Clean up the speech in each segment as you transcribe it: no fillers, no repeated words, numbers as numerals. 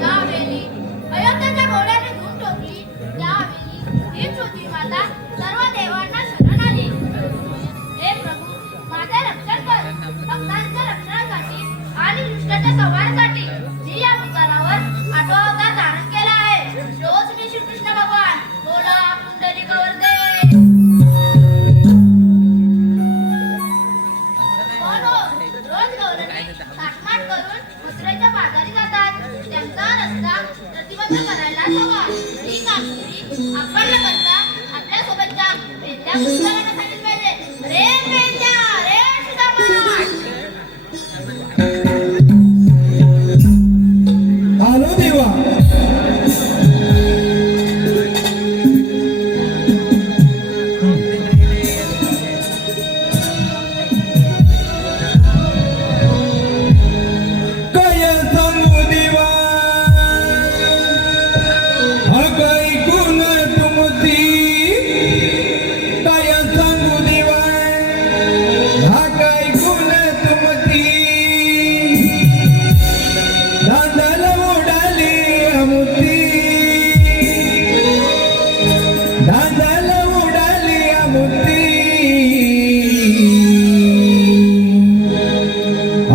त्यावेळी अयोध्येच्या घोड्याने धूम ठोकली, त्यावेळी ही छोटी माता सर्व देवांना शरण आली. हे प्रभू, माझे रक्षण कर. भक्तांच्या रक्षणासाठी आणि दुष्टाच्या संहारासाठी मी या अवतारावर 8वा अवतार धारण केला आहे. तोच मी श्रीकृष्ण भगवान. बोला पुंडलिक वरदे. रोज गौरवी थाटमाट करून मथुरेच्या बाजारी जातात. त्यांचा रस्ता प्रतिबंध करायला हवा. ही कामगिरी आपण न करता आपल्या सोबतच्या वेद्या पुस्तकांना सांगितलं पाहिजे. रे वेद्या, रे सुदामा. आलो देवा.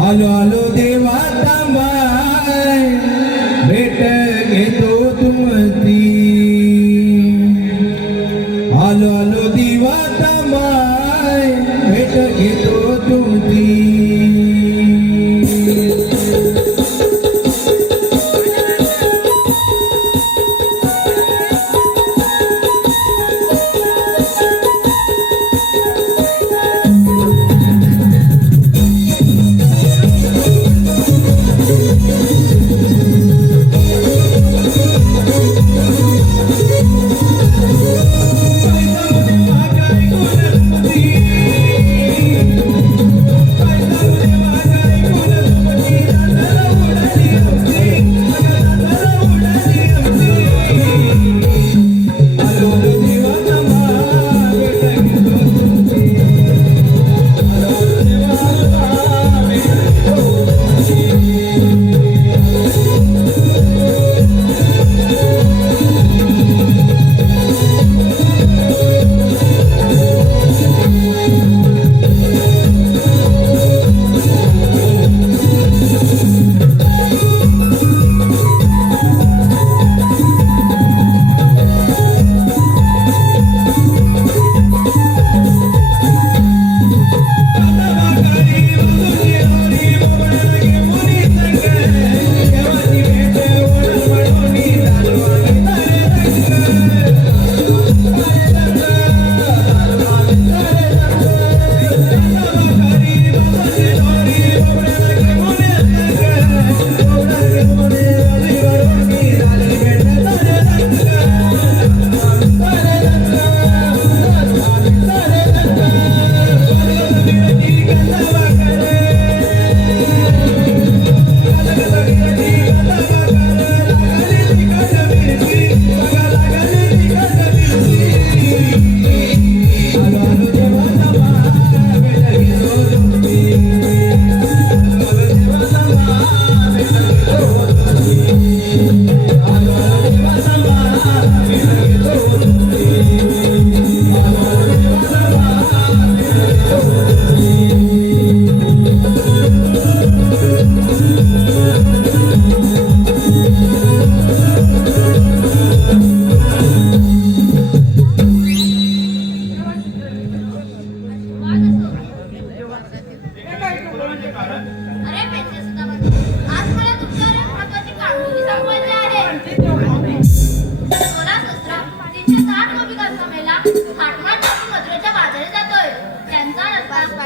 आलो आलो देवा तांबाय भेट घेतो तुमची. आलो आलो देवा तांबाय भेट घेतो तुमची.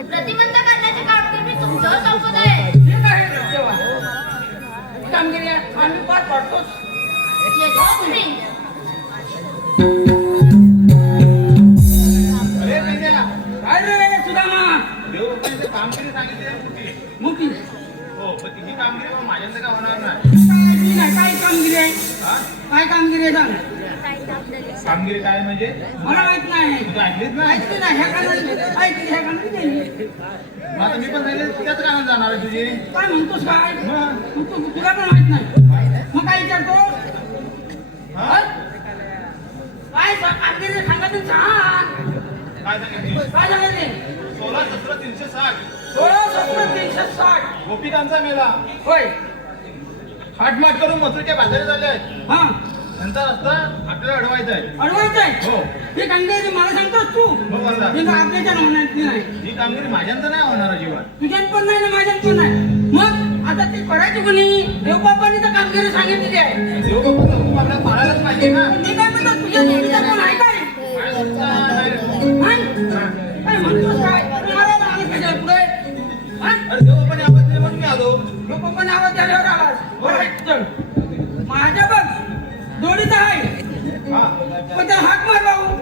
प्रतिबंध करण्याचे कामगिरी मी तुमच्यावर सोपवत आहे. कामगिरी आम्ही पार पाडतोच. येतो तुम्ही. काय रे सुदामा? देवरूपांची कामगिरी सांगितली मोठी. हो, पण तिची कामगिरी पण माझ्याकडे काय होणार नाही. काय कामगिरी आहे? काय कामगिरी आहे सांग. कामगिरी काय म्हणजे मला माहित नाही. तू ऐकलीच ना ऐकली नाही ह्या कानाने ऐकली ह्या कानाने गेली. मग आता मी पण सांगितलं त्याच कानात जाणार आहे तुझी काय म्हणतोस काय? मग मग तुला पण माहित नाही. मग काय विचारतो? हा? काय कामगिरी सांगायचं सांग. काय सांगितली काय सांगायचे? 16 17 360 16 17 360. गोपिकांचा मेला होय. थाटमाट करून मथुरेच्या बाजारी झाले आहेत हा त्यांचा रस्ता आपल्याला अडवायचा आहे अडवायचंय. हो ही कामगिरी मला सांगतोस तू. हो बरं मी काय आपल्याच्या नावाने नाही. ही कामगिरी माझ्यांचं नाही होणार अजिबात तुझ्यात पण नाही ना माझ्यात पण नाही. मग आता ती करायची कोणी? देवबापांनी तर कामगिरी सांगितलेली आहे. देवबापाचा हुकूम आपल्याला पाळायलाच पाहिजे ना मी काय म्हणतो तुझ्या नेहमीचा कोण आहे काय? काय तुमचा नाही रे. नाही? काय म्हणतोस काय? तुम्हाला आवाज कशाला पुढे? हा? अरे देवबापाने आवाज दिला म्हणून मी आलो लोकं आवाज द्यायला आवाज. बरं आहे, चल. माझ्या बघ जोडीचा आहे. हा पण त्याला हाक मार भाऊ.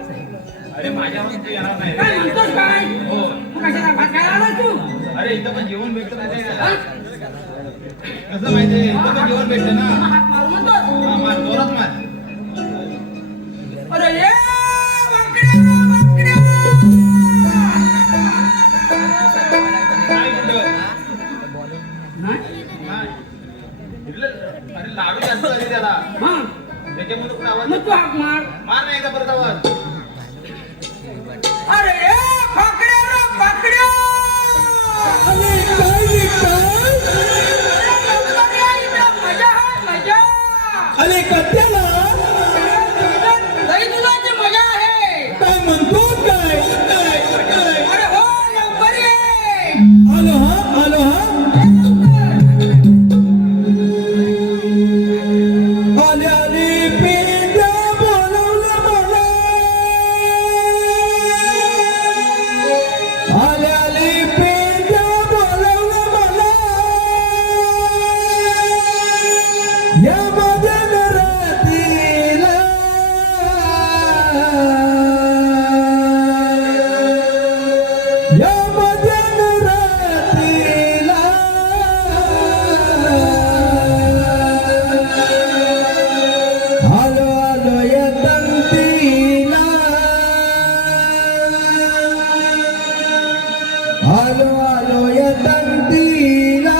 अरे माझ्या आवाज तू येणार नाही काय म्हणतोस काय? हो मग कशाला भात खायला आलास तू? अरे इथं पण जेवण भेटतं नाही हा? कसं माहितीये इथं पण जेवण भेटतं ना हाक मारू म्हणतोस? हा मार जोरात मार अरे ये वाकड्या वाकड्या. काय कुठं नाही? नाही. अरे लाडू जास्त झाले त्याला हा. त्याच्यामुळे पण आवाज मग तू हाक मार. मार नाही का परत आवाज अरे ये फाकड्या रे फाकड्या. अरे काय विठ्ठल? मजा आहे मजा. अरे कट्याला दही दुधाची मजा आहे. काय म्हणतो काय अरे हो लवकर ये. आलो हा आलो हा आले आले पेंड्या बोलवलं मला आले आले पेंड्या बोलवलं मला या माझ्या घरातीला या माझ्या घरातीला आलो आलो या तंतीला आलो आलो या तंतीला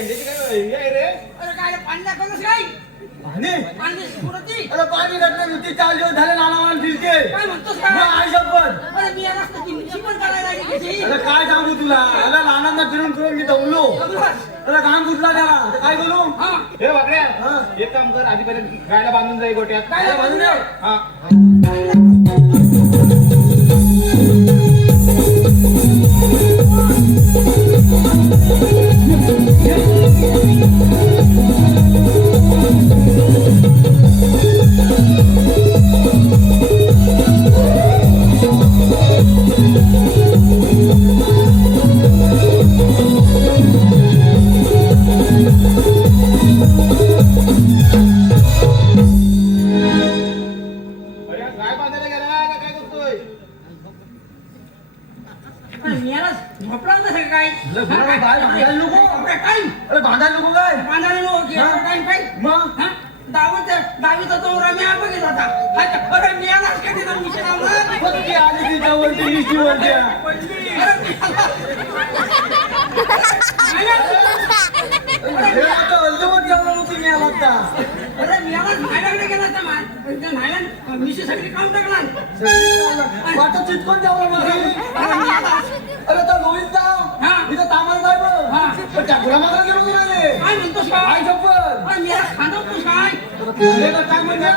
भेंडीची काय हे आहे रे अरे काय पाणी दाखवलंस काय पाणी पाणी सुरती अरे पाणी घातलं नुसती 4 दिवस झाले नाना मला फिरते काय म्हणतोस मग काय आई शपथ अरे मी याला किती पण करायला लागली कशी अरे काय सांगू तुला अरे नानांना फिरून फिरून मी दमलो अरे काम कुठला त्याला तर काय करू हा हे वाकड्या हा. एक काम कर आधी पहिले गायला बांधून जाई गोट्यात गायला बांधून जा. हा अरे गाय बांधायला गेला का काय करतोय अरे मी याला झोपला होता सगळं काय अरे बरोबर बाय बांधायला नको आपल्या काय अरे बांधायला नको काय बांधायला नको हा. काय काय मग हा? दहावीचा तो रम्या बघित होता अच्छा, अरे मी याला कधी तर मिशन लावला बघ की आली ती जवळची इशी वरच्या हे आता अर्धवट जेवण होती मी आला आता अरे मी याला न्हायला गेला होता न्हायला मिशी सगळी काम टाकला वाटत चिटकून जेवण होती अरे तो लोहित जाव हा. इथं तामाला जाय हा. बघ त्या गुलामाला गेलो तू रे काय म्हणतोस आई काय शपथ अरे मी याला खांदवतोस काय हे तर काय म्हणजे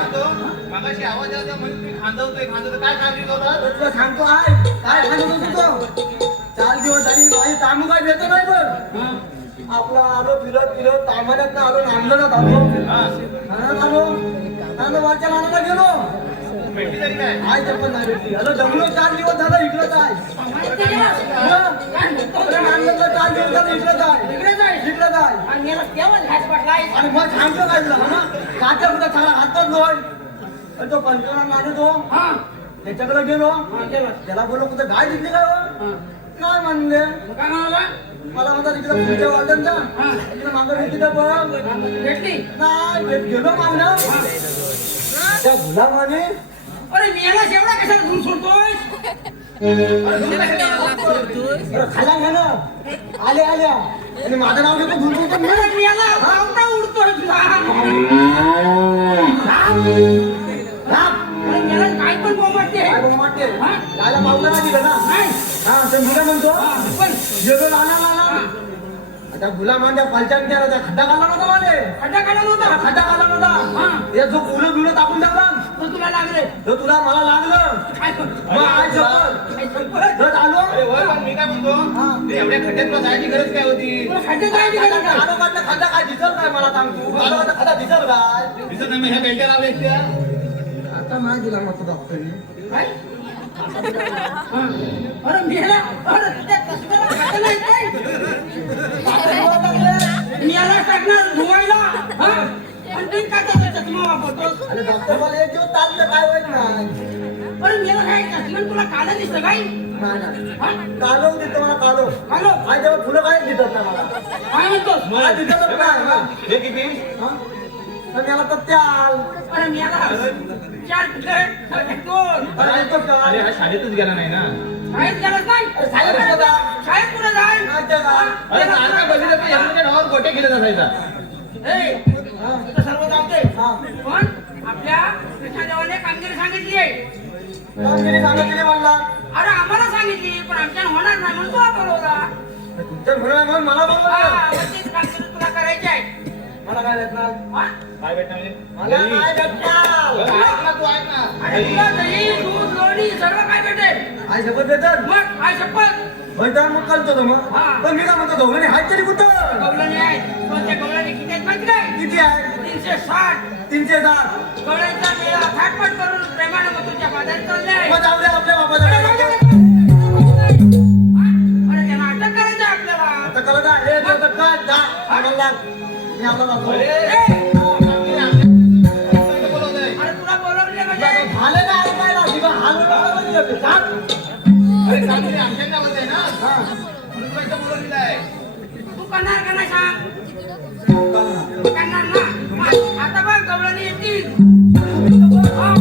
मागाशी आवाज आला म्हणून मी खांदवतोय काय खांदी होता तुला सांगतो आहे काय सांगतो तुझं 4 दिवस झाली माझी तामू काय भेटत नाही पण आपला आलो फिरत तामान्यात आलो नांदण्यात आलो हा नांदण्यात आलो नांदवारच्या नानाला गेलो भेटली तरी काय आई पण नाही भेटली अरे जमलो 4 दिवस झालं इकडंच आहे अरे नांदला 4 दिवस झालं इकडंच आहे इकडंच आहे आणि याला केव्हा घास पडलाय आणि मग सांगतो काय तुला ना काट्या कुठं सारा हातच लोय आणि तो पंचवरा नाणे तो हा त्याच्याकडे गेलो हा, गेला. त्याला बोललो कुठं गाय दिसली काय हो? हा. नाही म्हणले मग काय म्हणाला मला म्हणतात इकडे पुढच्या वाटन जा इकडे मागं भेटली तर बघ भेटली नाही गेलो मागणं त्या गुलामाने अरे मी याला एवढा कशाला धून सोडतोय अरे खाला घालं आल्या आणि माझं नाव घेतो धुन सोडतो अरे मी याला आवडा उडतोय तुला अरे याला काय पण बोमटते काय बघ वाटते हा? गायला पावलं नाही दिलं ना नाही हा तर मी काय म्हणतो हा, पण गेलो नाना आता गुलामांच्या पालच्यान त्याला त्या खड्डा घालला नव्हता माले खड्डा काढा नव्हता खड्डा घालला हा. नव्हता हे जो फुलं बिलं टाकून टाकला तो तुला लागले तो तुला मला लागलं काय पण मग आई शपथ काय पण जर आलो अरे होय पण मी काय म्हणतो ते एवढ्या खड्ड्यात तुला जायची गरज काय होती तुला खड्डे जायची गरज काय? आडोबातला खड्डा काय दिसत नाही मला सांग तू आडोबातला खड्डा दिसत काय दिसत नाही मग ह्या बेल्ट्या लावल्या त्या आता नाही दिला मग डॉक्टरने काय? हा. अरे मी ह्याला अरे त्या कसब्याला खातं नाही काय? मी याला टाकणार धुवायला हा? आणि ते काय त्याचा चष्मा वापरतोस आणि डॉक्टर मला एक दिवस चाललं काय होत नाही अरे मी याला काय चष्मा तुला काला दिसतं काय हा? कालो देतो मला कालो कालो? आई तेव्हा फुलं काय दिसत नाही मला काय म्हणतोस मला दिसतच नाही हा. हे किती हा? आणि याला तर त्याल अरे मी याला 4 फुटे दोन अरे ऐकतो का? अरे हा शाळेतच गेला नाही ना शाळेत गेलाच नाही अरे शाळेत कुठं जा? शाळेत कुठे जाय नाही ते का? अरे सारखा बघितलं तर एवढ्या ढवावर गोट्या केले असायचा ए, हा. तुला सर्व जाते हा. पण आपल्या कृष्णादेवाने कामगिरी सांगितली आहे कामगिरी सांगितली म्हणला अरे आम्हाला सांगितली पण आमच्यानं होणार नाही म्हणून तुला बोलवला तुमच्या घराला म्हणून मला हा, बोलवलं मग तीच कामगिरी तुला करायची आहे मला काय भेटणार हा? काय भेटणार म्हणजे मला घरी. काय भेटणार बरं, ऐक ना तू ऐक ना अरे तुला दही दूध लोणी सर्व काय भेटेल आई शपथ देतात मग काय शपथ भैया मग करतो तो मग हा. पण मी काय म्हणतो गवळणी हात तरी कुठं गवळणी आहे कोणत्या गवळणी किती आहेत माहिती काय किती आहे 360 310 गवळ्यांचा मेळा थाटपट करून प्रेमानं मग तुझ्या बाजारात चाललाय मग जाऊ दे आपल्या अरे बाबाला त्यांना अटक करायचं आहे आपल्याला आता कळत आहे हे तर काय जा आम्हाला लाग. मी आपला जातो अरे ए, कामगिरी आमच्या बोलवतोय. अरे तुला बोलवले म्हणजे झाले काय काय ना दिवा हालू नका अरे कामगिरी आमच्या गावात आहे ना हा म्हणून तुला इथं बोलवलेलं आहे तू करणार का नाही सांग करणार ना मग आता बघ गवळणी येतील हा.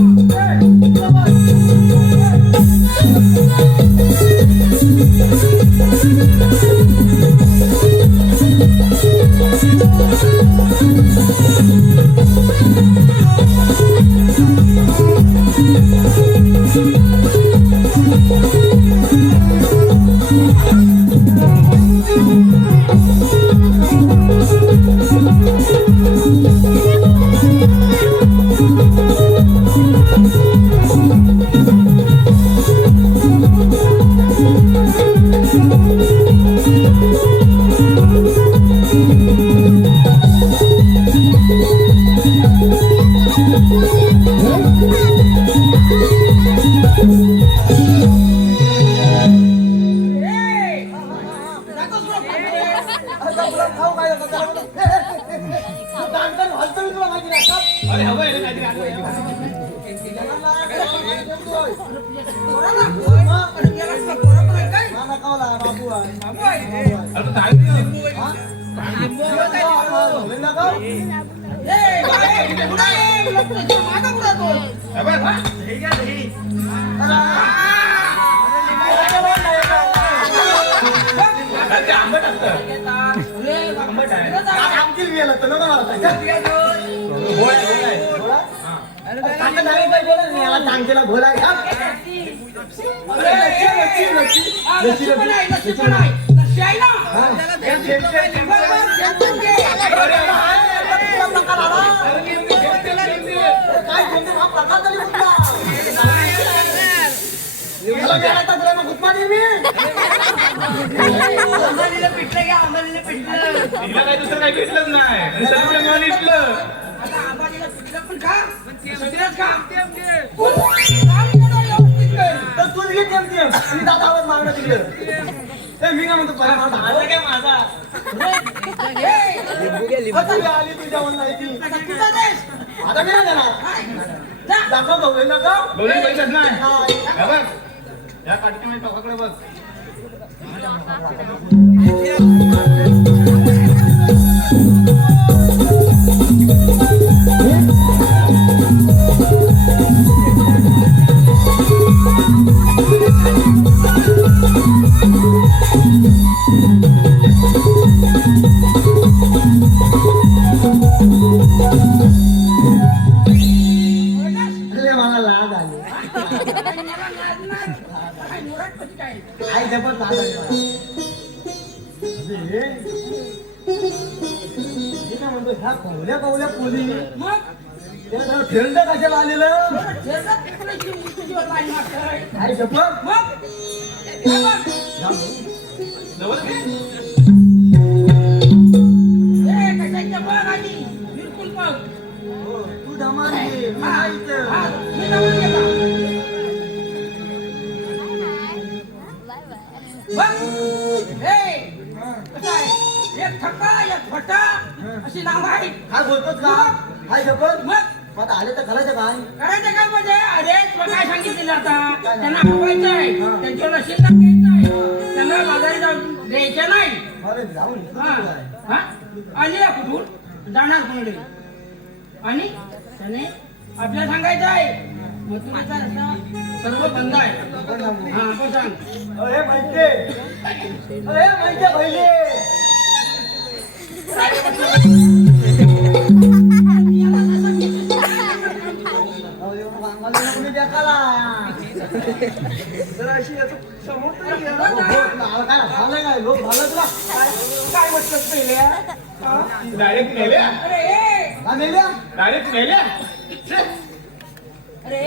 जातोस बा, आता तुला खाऊ काय होतं? तू दांडकन हलतं मी तुला माहिती नाही का? अरे हवं आहे रे काहीतरी आणलं आहे. पोराला? अरे याला तुला पोरं पण आहे काय? नाना कावला, बाबू आहे. बाबू आहे. अरे तो ताई दे. हा? होईल ना का? ए, बाई, कुठं आहे? तुला तुझ्या मागं कुठं आहे तो? हे बघ. अरे ते आंबट असतं. आंबट आहे. काय आमची गेलं तर नको मला सांग. गोड आहे, गोड आहे. घोडा? आता नवीन काही बोलत नाही, याला टांगेला घोडा आहे का? अरे, लस्सी, लस्सी, हा, लस्सी, लस्सी पण आहे, लस्सी. लस्सी पण आहे. लस्सी आहे ना? हा. बरं, बरं, जेम पण घे. काय घेऊन हा प्रकार तरी कुठला? याला काय आता तुला मग हुकमा देईन मी? अंबानीला पिटलं घ्या, अंबानीला पिटलं. तिला काही दुसरं काही भेटलंच नाही. नुसतं तुला मिळून इथलं. आता अंबानीला पिटलं पण खा. दुसरंच खा. पण काम करा व्यवस्थित कर. तर तूच घे तेम तेम. मी जात आवाज मागणं तिकडे. ते मी काय म्हणतो पहिला माझा आवाज काय माझा? ए, आता तू आली तुझ्यावर नाही ती. आता कुठं आहेस? आता मी नाही देणार. जा. दाखव गवळे नका. दोन्ही पैसेच नाही. नाही. हे बघ. या काटकीमध्ये टोकाकडे बघ. अरे मला लाज आली. काय मुरटपती काय? आई जबरदस्त लाज आली मला. अरे, मी काय म्हणतो ह्या कवल्या कवल्या पोली मग त्या फिल्ड कशाला आलेलं? शेतात तिकडे तुझीवर पाणी मारतोय. आई जबर मग हे बघ. जवळ घे. ए, कशाच्या बघ आधी. बिलकुल बघ. तू धमाल घे. मी हा, नाही इथं. हा, मी जाऊन गेला. बघ. ए, कसं आहे? एक ठका, एक फटा अशी नाव आहे. काय बोलतोस का? हाय जबर मग मग आता आले तर करायचं काय? करायचं काय म्हणजे अरे तुला काय सांगितलेलं आता त्यांना हवायचं आहे त्यांच्यावर रशीद टाकायचं आहे त्यांना बाजारी जाऊन द्यायचं नाही अरे जाऊन हा, हा? आली आहे कुठून जाणार कोणकडे आणि त्याने आपल्याला सांगायचं आहे मथुरेचा रस्ता सर्व बंद आहे हा आपण सांग अरे माहिती अरे माहिती पहिले काय म्हटलं पहिले डायरेक्ट नेल्या. अरे डायरेक्ट नेल्या. अरे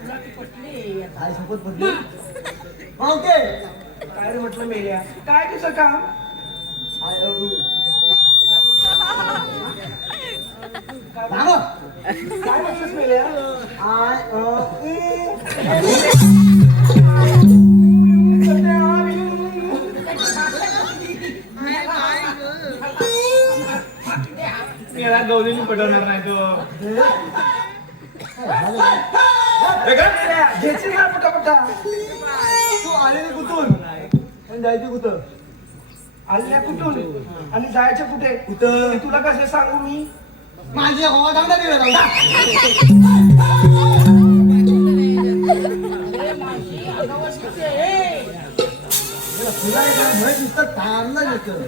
तुला ती पटली काय शपथ पडली मावते काय रे म्हटलं मेल्या काय तुझं काम काय म्हटलंस मेल्या याला गवलेली पटवणार नाही तो. हे काय? घ्यायची ना पटापटा तू आलेली कुठून आणि जायची कुठं आल्या कुठून आणि जायचं कुठे कुठं हे तुला कसं सांगू मी माझी हवा चांगला दिला जाऊ तुला एक नुसतं थांबलं येतं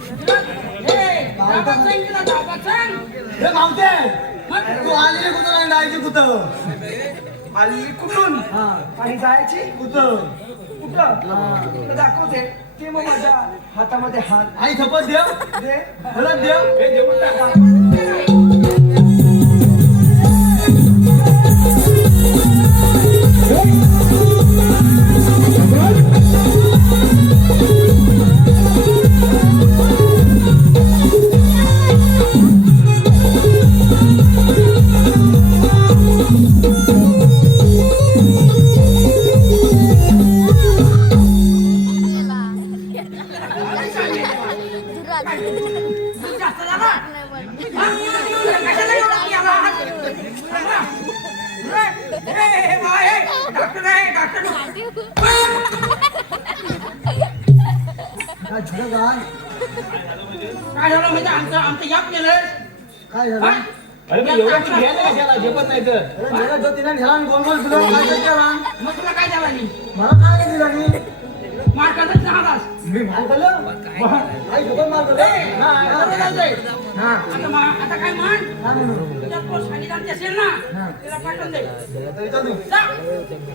हे मावते तू आलेली कुठून आणि जायची कुठं आली कुठून हा आणि जायची कुठं कुठं तुला दाखवते ते मग माझ्या हातामध्ये हात आई शपथ देव दे हळद देव हे जेवून टाक. दूध जास्त झाला कशाला एवढा केला? डॉक्टर आहे डॉक्टर काय झालं काय? काय झालं म्हणजे आमचं याप केलं काय झालं? अरे पण एवढं तू घ्यायला कशाला झेपत नाही तर अरे नेला जो तिला नेला आणि गोल गोल फिरवून काय केला? मग तुला काय झालं नाही मला काय नाही दिला मी? मार करतच झालास मी मार खाल्लं? आई सोबत मार खाल्लं? हा. आता काय म्हण काय म्हणू? तुझ्या कोण सांगितलं असेल ना तिला पाठवून दे आता इथं तू. जा.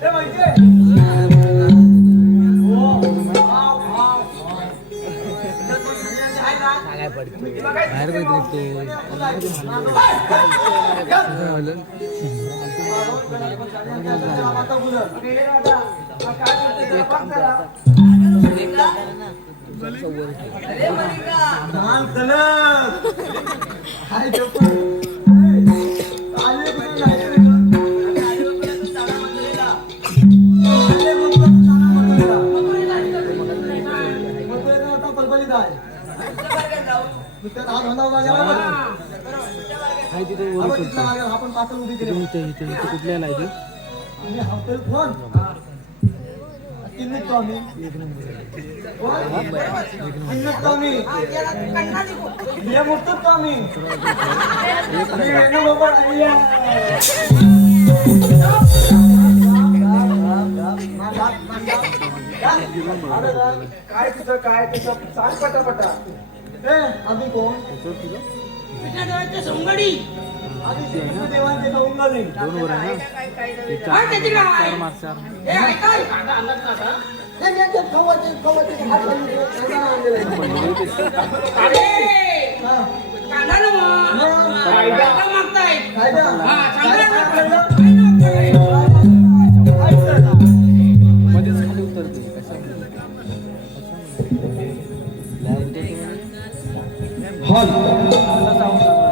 ए, माहिती आहे? हो. Wow, wow, wow. इथं कोण सांगितलं आहे का? मी तुला काय आपण पात्र उभी केली कुठल्या लायकी आणि हॉटेल फोन किन्नीत तो आम्ही किन्नीत तो आम्ही बिया मोठतो तो आम्ही काय तुझं काय तुझं सांग पटापटा ए आम्ही कोण तुझ्या डोळ्याच्या सोंगडी आम्ही देवांचे जाऊन गेले दोन वर आहे ना काय त्याची नाव आहे? चार मार्च चार हे ऐकाय कांदा आणलात ना आता? अरे कांदा ना मग कांदा मागताय हा चांगला मध्येच खाली उतरते कशामध्ये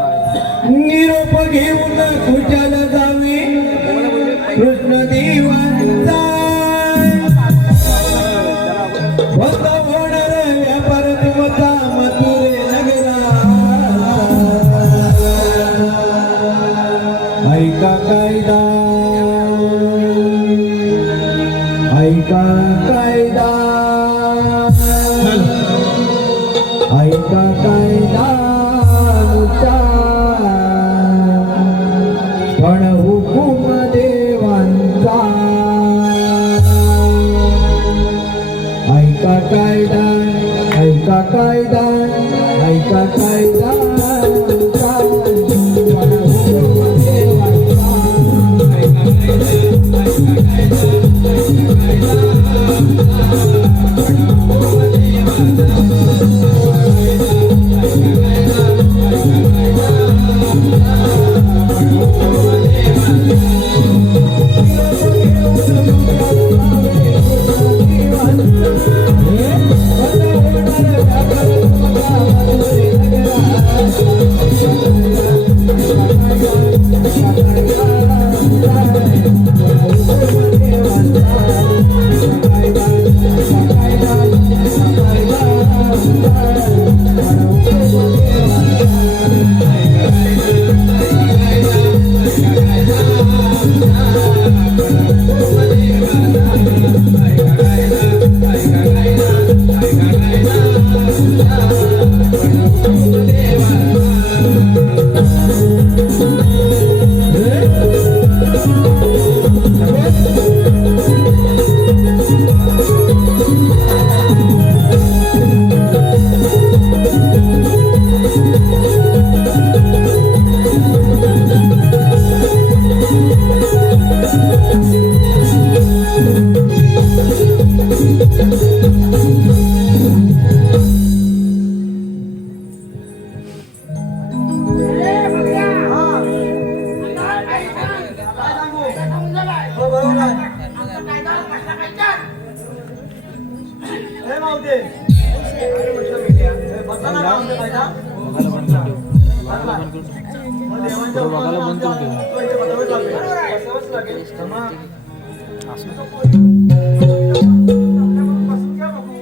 निरोप घेऊन कुठल जावे कृष्ण देवांचा होत होणार व्यापार तुमचा मथुरे नगरा ऐका कायदा ऐका कायदा ऐका कायदा पण हुकुम देवांचा ऐका कायदा ऐका कायदा ऐका कायदा पण हुकुम देवांचा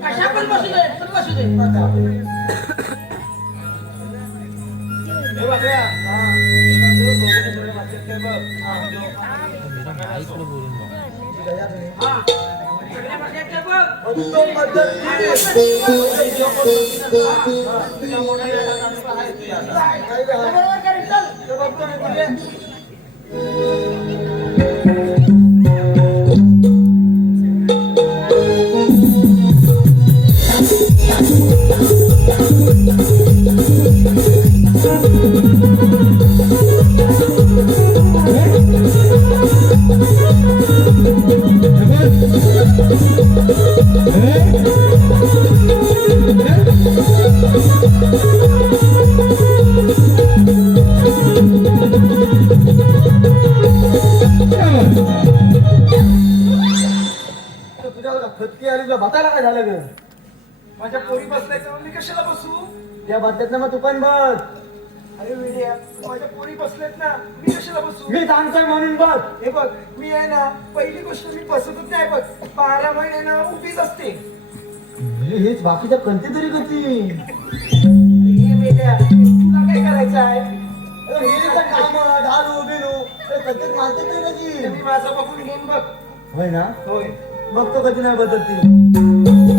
कशा पण बसू दे पण बसू दे हे बघूया. इकडे बोलून बघ. हा सगळ्या भाषेतले बघ. उत्तम पद्धती बरोबर करेल, चल. तुझ्या खतकी आली तुला भाताला काय झालं ग माझ्या पोरी बसलायचं मी कशाला बसू त्या बातल्यात ना मग तू पण बस अरे वेड्या माझ्या पोरी बसलेत ना मी कशाला बसू मी सांगतोय म्हणून बस हे बघ मी आहे ना पहिली गोष्ट मी बसतच नाही बघ 12 महिने ना उभीच असते हेच बाकीच्या कंती तरी कधी हे वेड्या तुला काय करायचं आहे विहिरीचं काम ढालू बिलू कंतीत मारतात नाही कधी ते मी माझं बघून घेईन बघ होय ना होय बघतो कधी नाही बदलती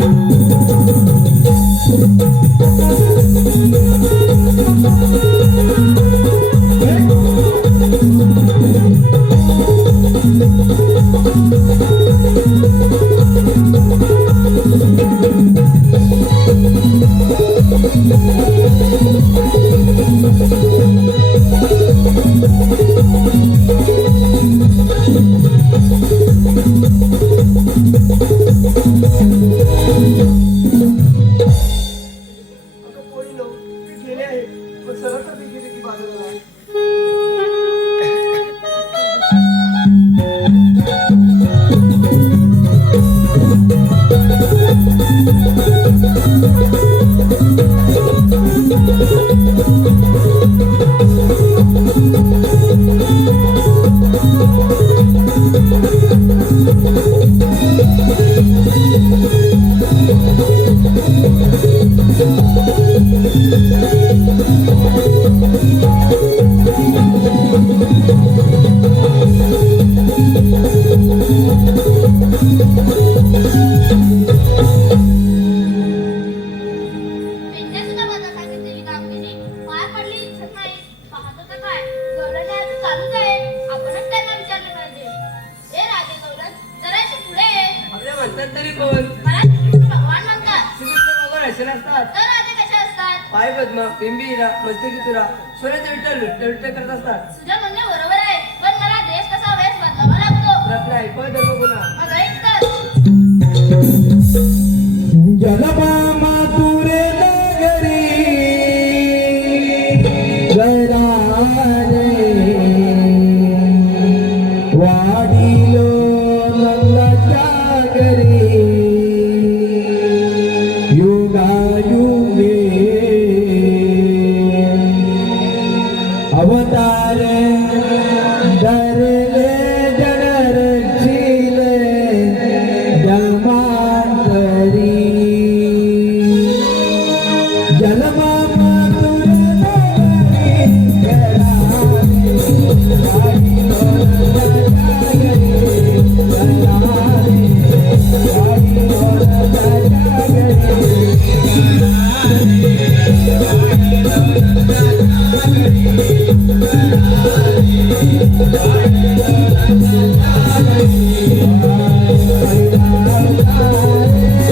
अगं पोरी लो ते गेले आहे पण सरळ तर मी गेले की बाजूला त्यांच्या सुद्धा मला सांगितलेली कामगिरी पार पडली दिसत नाही. पाहतो तर काय, गौरवने अजून चालूच आहे. आपणच त्यांना विचारलं पाहिजे. ए राजे गौरव, जराशी पुढे ये. आपल्या म्हणतात तरी कोण मला श्रीकृष्ण भगवान म्हणतात. श्रीकृष्ण भगवान असे नसतात. तर राजे कसे असतात? पाय पद्मा पिंबीरा मस्तकी स्वराचे विठ्ठल विठ्ठल विठ्ठल करत असतात. तुझं म्हणणे बरोबर आहे, पण मला देश कसा वेळेस बदलावा लागतो. रत्न ऐकून धर्म गुन्हा मग ऐक तर. जलमा मातुरे नगरी गरारे वाडिलो नंदाच्या घरी युगायुगे अवतार धरले जनरक्षिले जन्मांतरी जन्मा मातुर नगरी गरारे वाडिलो नंदाच्या घरी गरारे वाडिलो नंदाच्या घरी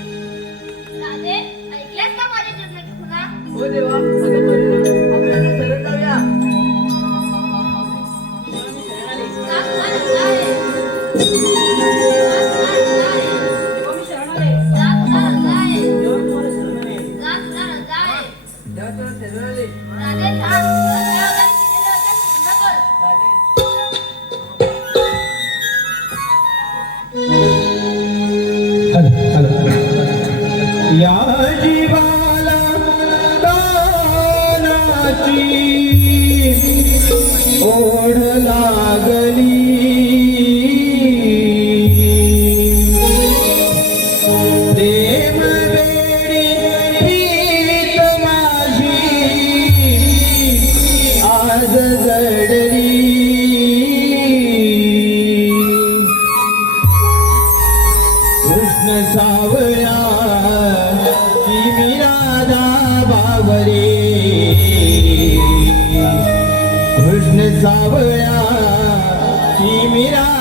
राधे, ऐकल्यास का माझ्या चरणाची खुणा? हो देवा, आता पहिलं आपल्याला शरण जाऊया. जा तुला रंगा आहे. जा तुला रंगा आहे. तेव्हा मी शरण आले. जा तुला रंगा आहे. तेव्हा मी तुम्हाला शरण आले. जा तुला रंगा आहे. देवा तुला शरण आले. राधे थांब. रंगावताना केलेलं वचन पूर्ण कर. या जीवाला दानाची ओढ लागली प्रेम वेडी प्रीत माझी आज जडली कृष्ण सावळा की मी राधा बाबरे कृष्ण सावळा की मी राधा